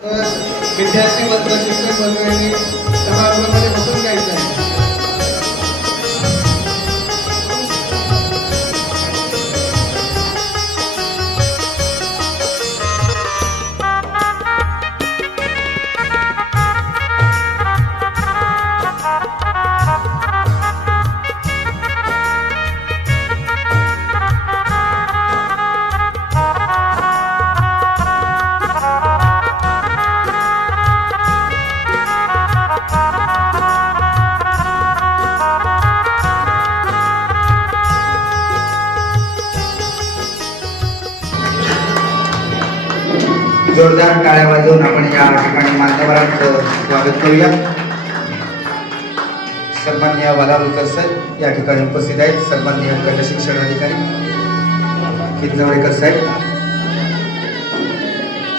विद्यार्थी वर्ग शिक्षक वर्ग यांनी सभागृहामध्ये बसून घ्यायचं आहे. जोरदार टाळ्या वाजवून आपण या ठिकाणी मान्यवरांचं स्वागत करूया. सन्माननीय वालावलकर सर या ठिकाणी उपस्थित आहेत. सन्माननीय गट शिक्षण अधिकारी किंजवडेकर साहेब,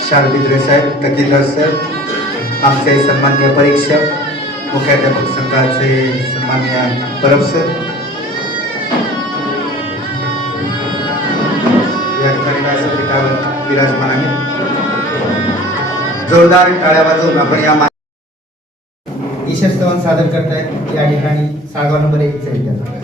शारबिद्रे साहेब, तकीलदार सर, आमचे सन्माननीय परीक्षक मुख्याध्यापक संघाचे सन्माननीय परब सर या ठिकाणी व्यासपीठावर विराजमान आहे. जोरदार टाळ्या वाजवून आपण या ईशर स्तवन सादर करताय. या ठिकाणी साळगाव नंबर 1 चे विद्यार्थी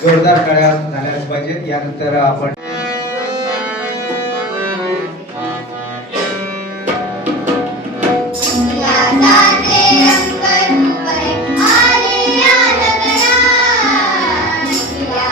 जोरदार टाळ्या झाल्याच पाहिजेत. यानंतर आपण या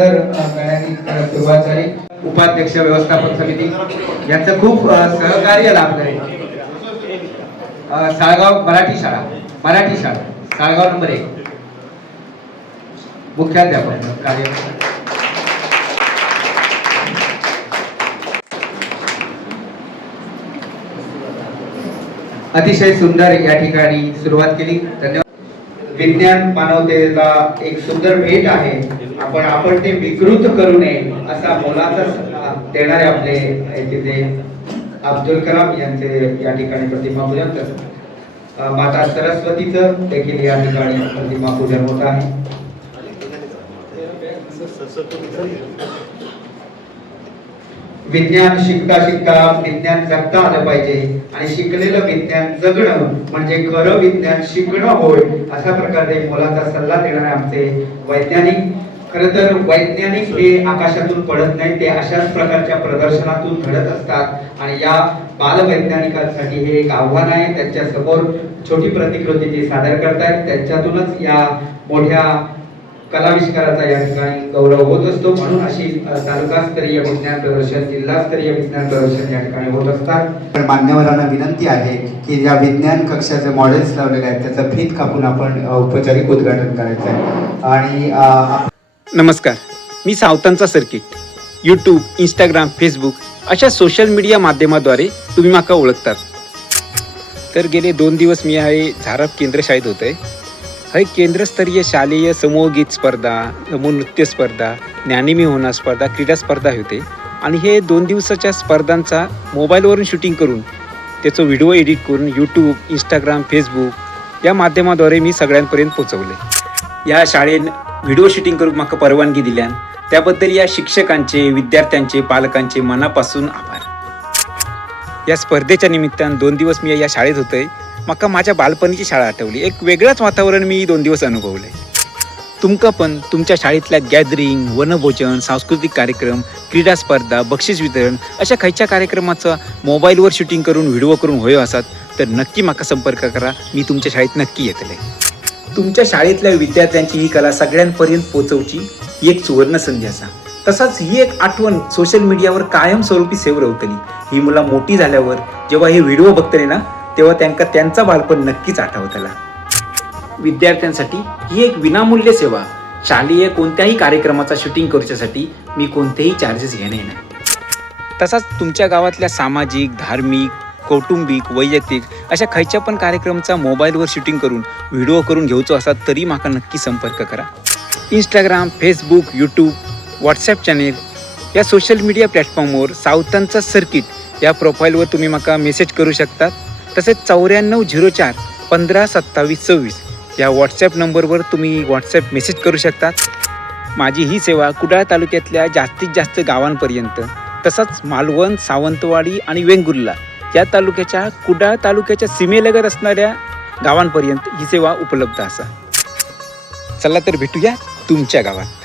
सुंदर गाण्याने सुरुवात झाली. उपाध्यक्ष व्यवस्थापन समिती यांचं खूप सहकार्य लाभलं आहे. साळगाव मराठी शाळा साळगाव नंबर 1 मुख्याध्यापक कार्य. अतिशय सुंदर या ठिकाणी सुरुवात केली. धन्यवाद. विज्ञान मानवतेला एक सुंदर भेट आहे. आपण ते विकृत करू नये असा मोलाचा सल्ला देणारे आपले तिथे अब्दुल कलाम यांचे या ठिकाणी प्रतिमा पूजन करतात. माता सरस्वतीचं देखील या ठिकाणी प्रतिमा पूजन होत आहे. विज्ञान शिकता विज्ञान जगता आलं पाहिजे आणि शिकलेलं विज्ञान जगणं म्हणजे खरं विज्ञान शिकणं होय अशा प्रकारे मोलाचा सल्ला देणारे आमचे वैज्ञानिक. खरं तर वैज्ञानिक हे आकाशातून पडत नाही, ते अशाच प्रकारच्या प्रदर्शनातून घडत असतात आणि या बालवैज्ञानिकांसाठी हे एक आव्हान आहे. त्यांच्या समोर छोटी प्रतिकृती जी सादर करतायत त्यांच्यातूनच या मोठ्या कलाविष्काराचा या ठिकाणी गौरव होत असतो. म्हणून अशी तालुकास्तरीय विज्ञान प्रदर्शन, जिल्हास्तरीय विज्ञान प्रदर्शन या ठिकाणी होत असतात. मान्यवरांना विनंती आहे की ज्या विज्ञान कक्षाचे मॉडेल्स लावलेले आहेत त्याचं फीत कापून आपण औपचारिक उद्घाटन करायचं आहे. आणि नमस्कार, मी सावतांचा सर्किट. यूट्यूब, इंस्टाग्राम, फेसबुक अशा सोशल मीडिया माध्यमाद्वारे तुम्ही माका ओळखतात. तर गेले 2 दिवस मी आहे झारप केंद्र शाळेत होते. हे केंद्रस्तरीय शालेय समूहगीत स्पर्धा, समूह नृत्य स्पर्धा, ज्ञानिमी होणार स्पर्धा, क्रीडा स्पर्धा होते. आणि हे 2 दिवसाच्या स्पर्धांचा मोबाईलवरून शूटिंग करून त्याचं व्हिडिओ एडिट करून यूट्यूब, इंस्टाग्राम, फेसबुक या माध्यमाद्वारे मी सगळ्यांपर्यंत पोचवले. या शाळेन व्हिडिओ शूटिंग करून माका परवानगी दिल्यान त्याबद्दल या शिक्षकांचे, विद्यार्थ्यांचे, पालकांचे मनापासून आभार. या स्पर्धेच्या निमित्तानं 2 दिवस मी या शाळेत होते. माका माझ्या बालपणीची शाळा आठवली. एक वेगळंच वातावरण मी 2 दिवस अनुभवले. तुमका पण तुमच्या शाळेतल्या गॅदरिंग, वनभोजन, सांस्कृतिक कार्यक्रम, क्रीडा स्पर्धा, बक्षीस वितरण अशा खयच्या कार्यक्रमाचं मोबाईलवर शूटिंग करून व्हिडिओ करून होय असत तर नक्की माका संपर्क करा. मी तुमच्या शाळेत नक्की येतले. तुमच्या शाळेतल्या विद्यार्थ्यांची ही कला सगळ्यांपर्यंत पोहोचवची ही एक सुवर्ण संधी असा. तसाच ही एक आठवण सोशल मीडियावर कायमस्वरूपी सेव्ह राहतली. ही मुलं मोठी झाल्यावर जेव्हा हे व्हिडिओ बघतले ना तेव्हा त्यांना त्यांचा बालपण नक्कीच आठवतला. विद्यार्थ्यांसाठी ही एक विनामूल्य सेवा. शालेय कोणत्याही कार्यक्रमाचा शूटिंग करूच्यासाठी मी कोणतेही चार्जेस घेणे नाही. तसाच तुमच्या गावातल्या सामाजिक, धार्मिक, कौटुंबिक, वैयक्तिक अशा खयच्या पण कार्यक्रमाचा मोबाईलवर शूटिंग करून व्हिडिओ करून घेऊचो असाल तरी माका नक्की संपर्क करा. Instagram, Facebook, YouTube, WhatsApp channel या सोशल मीडिया प्लॅटफॉर्मवर सावतांचा सर्किट या प्रोफाईलवर तुम्ही माका मेसेज करू शकतात. तसेच 9404 15 27 26 या व्हॉट्सॲप नंबरवर तुम्ही व्हॉट्सॲप मेसेज करू शकतात. माझी ही सेवा कुडाळ तालुक्यातल्या जास्तीत जास्त गावांपर्यंत तसंच मालवण, सावंतवाडी आणि वेंगुर्ला या तालुक्याच्या कुडाळ तालुक्याच्या सीमेलगत असणाऱ्या गावांपर्यंत ही सेवा उपलब्ध असा. चला तर भेटूया तुमच्या गावात.